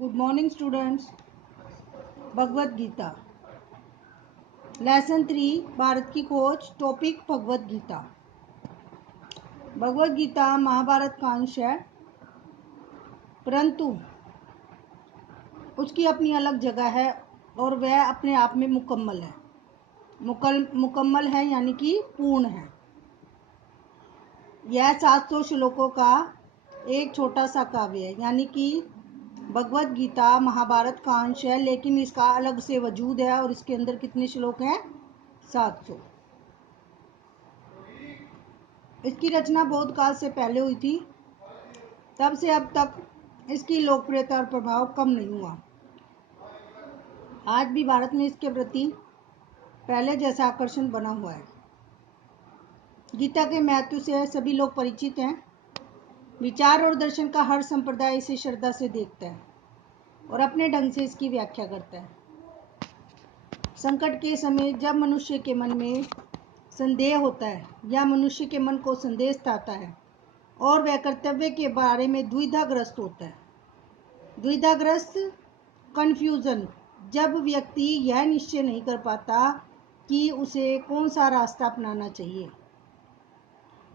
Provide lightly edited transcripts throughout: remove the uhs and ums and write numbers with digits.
Good morning students. Bhagavad Gita lesson 3 Bharat ki Khoj. Topic Bhagavad Gita. Bhagavad Gita Mahabharat का अंश है, परंतु उसकी अपनी अलग जगह है और वह अपने आप में मुकम्मल है। मुकम्मल है यानी कि पूर्ण है। यह 700 श्लोकों का एक छोटा सा काव्य है, यानी कि भगवत गीता महाभारत का अंश है, लेकिन इसका अलग से वजूद है। और इसके अंदर कितने श्लोक हैं? 700। इसकी रचना बहुत काल से पहले हुई थी, तब से अब तक इसकी लोकप्रियता और प्रभाव कम नहीं हुआ। आज भी भारत में इसके प्रति पहले जैसा आकर्षण बना हुआ है। गीता के महत्व से सभी लोग परिचित हैं। विचार और दर्शन का हर संप्रदाय इसे श्रद्धा से देखता है और अपने ढंग से इसकी व्याख्या करता है। संकट के समय जब मनुष्य के मन में संदेह होता है या मनुष्य के मन को संदेह सताता है और वह कर्तव्य के बारे में द्विधाग्रस्त होता है, द्विधाग्रस्त कन्फ्यूजन, जब व्यक्ति यह निश्चय नहीं कर पाता कि उसे कौन सा रास्ता अपनाना चाहिए,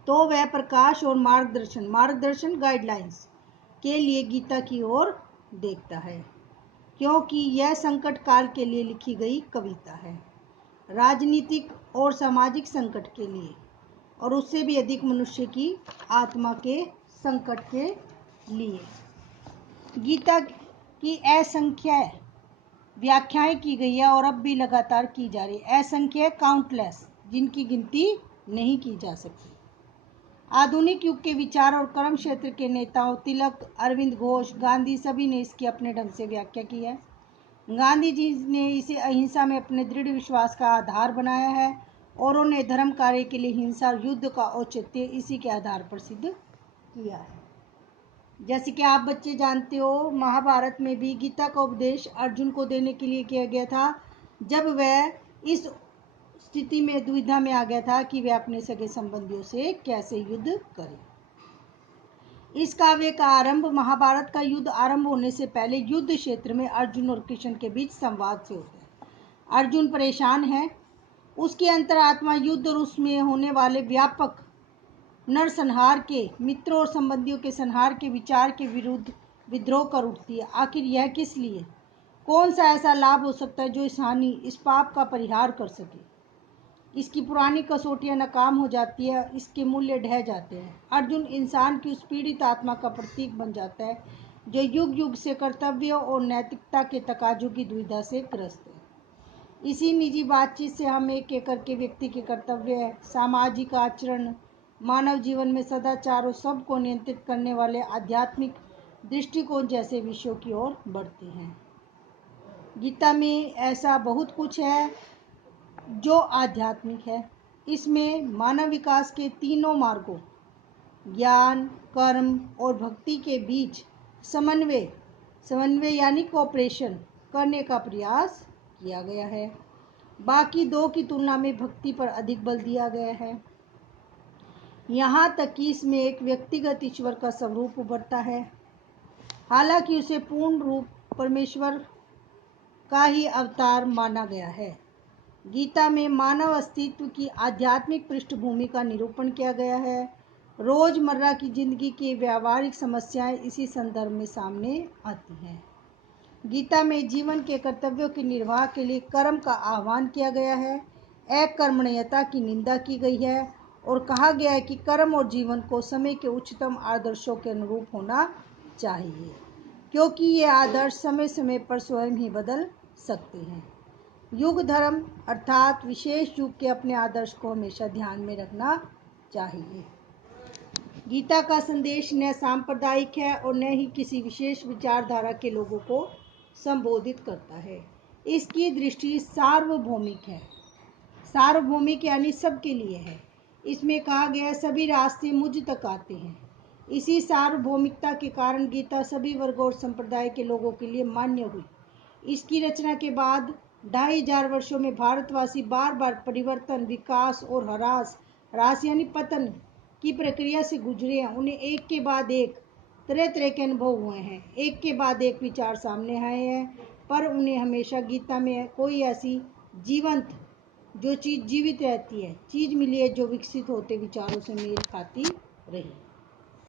तो वह प्रकाश और मार्गदर्शन गाइडलाइंस के लिए गीता की ओर देखता है, क्योंकि यह संकट काल के लिए लिखी गई कविता है, राजनीतिक और सामाजिक संकट के लिए, और उससे भी अधिक मनुष्य की आत्मा के संकट के लिए। गीता की असंख्य व्याख्याएं की गई है और अब भी लगातार की जा रही है। असंख्य, काउंटलेस, जिनकी गिनती नहीं की जा सकती। आधुनिक युग के विचार और कर्म क्षेत्र के नेताओं तिलक, अरविंद घोष, गांधी सभी ने इसकी अपने ढंग से व्याख्या की है। गांधी जी ने इसे अहिंसा में अपने दृढ़ विश्वास का आधार बनाया है और उन्हें धर्म कार्य के लिए हिंसा और युद्ध का औचित्य इसी के आधार पर सिद्ध किया है। जैसे कि आप बच्चे जानते हो, महाभारत में भी गीता का उपदेश अर्जुन को देने के लिए किया गया था, जब वह इस स्थिति में दुविधा में आ गया था कि वह अपने सगे संबंधियों से कैसे युद्ध करे। इस काव्य का आरंभ महाभारत का युद्ध आरंभ होने से पहले युद्ध क्षेत्र में अर्जुन और कृष्ण के बीच संवाद से होता है। अर्जुन परेशान है, उसकी अंतरात्मा युद्ध और उसमें होने वाले व्यापक नरसंहार के, मित्रों और संबंधियों के संहार के विचार के विरुद्ध विद्रोह कर उठती है। आखिर यह किस लिए? कौन सा ऐसा लाभ हो सकता है जो इस हानि, इस पाप का परिहार कर सके? इसकी पुरानी कसौटियां नाकाम हो जाती है, इसके मूल्य ढह जाते हैं। अर्जुन इंसान की उस पीड़ित आत्मा का प्रतीक बन जाता है जो युग युग से कर्तव्यों और नैतिकता के तकाजों की दुविधा से ग्रस्त है। इसी निजी बातचीत से हम एक एक करके व्यक्ति के कर्तव्य, सामाजिक आचरण, मानव जीवन में सदाचार और सबको नियंत्रित करने वाले आध्यात्मिक दृष्टिकोण जैसे विषयों की ओर बढ़ते हैं। गीता में ऐसा बहुत कुछ है जो आध्यात्मिक है। इसमें मानव विकास के तीनों मार्गों, ज्ञान, कर्म और भक्ति के बीच समन्वय यानी कोऑपरेशन करने का प्रयास किया गया है। बाकी दो की तुलना में भक्ति पर अधिक बल दिया गया है। यहाँ तक कि इसमें एक व्यक्तिगत ईश्वर का स्वरूप उभरता है, हालांकि उसे पूर्ण रूप परमेश्वर का ही अवतार माना गया है। गीता में मानव अस्तित्व की आध्यात्मिक पृष्ठभूमि का निरूपण किया गया है। रोजमर्रा की जिंदगी की व्यावहारिक समस्याएं इसी संदर्भ में सामने आती हैं। गीता में जीवन के कर्तव्यों के निर्वाह के लिए कर्म का आह्वान किया गया है। अकर्मण्यता की निंदा की गई है और कहा गया है कि कर्म और जीवन को समय के उच्चतम आदर्शों के अनुरूप होना चाहिए, क्योंकि ये आदर्श समय समय पर स्वयं ही बदल सकते हैं। युग धर्म अर्थात विशेष युग के अपने आदर्श को हमेशा ध्यान में रखना चाहिए। गीता का संदेश न सांप्रदायिक है और न ही किसी विशेष विचारधारा के लोगों को संबोधित करता है। इसकी दृष्टि सार्वभौमिक है। सार्वभौमिक यानी सबके लिए है। इसमें कहा गया सभी रास्ते मुझ तक आते हैं। इसी सार्वभौमिकता के कारण गीता सभी वर्गों और संप्रदाय के लोगों के लिए मान्य हुई। इसकी रचना के बाद 2500 वर्षों में भारतवासी बार बार परिवर्तन, विकास और ह्रास यानी पतन की प्रक्रिया से गुजरे हैं। उन्हें एक के बाद एक तरह तरह के अनुभव हुए हैं, एक के बाद एक विचार सामने आए हैं, पर उन्हें हमेशा गीता में कोई ऐसी जीवंत जो चीज़ जीवित रहती है चीज़ मिली है जो विकसित होते विचारों से मेल खाती रही।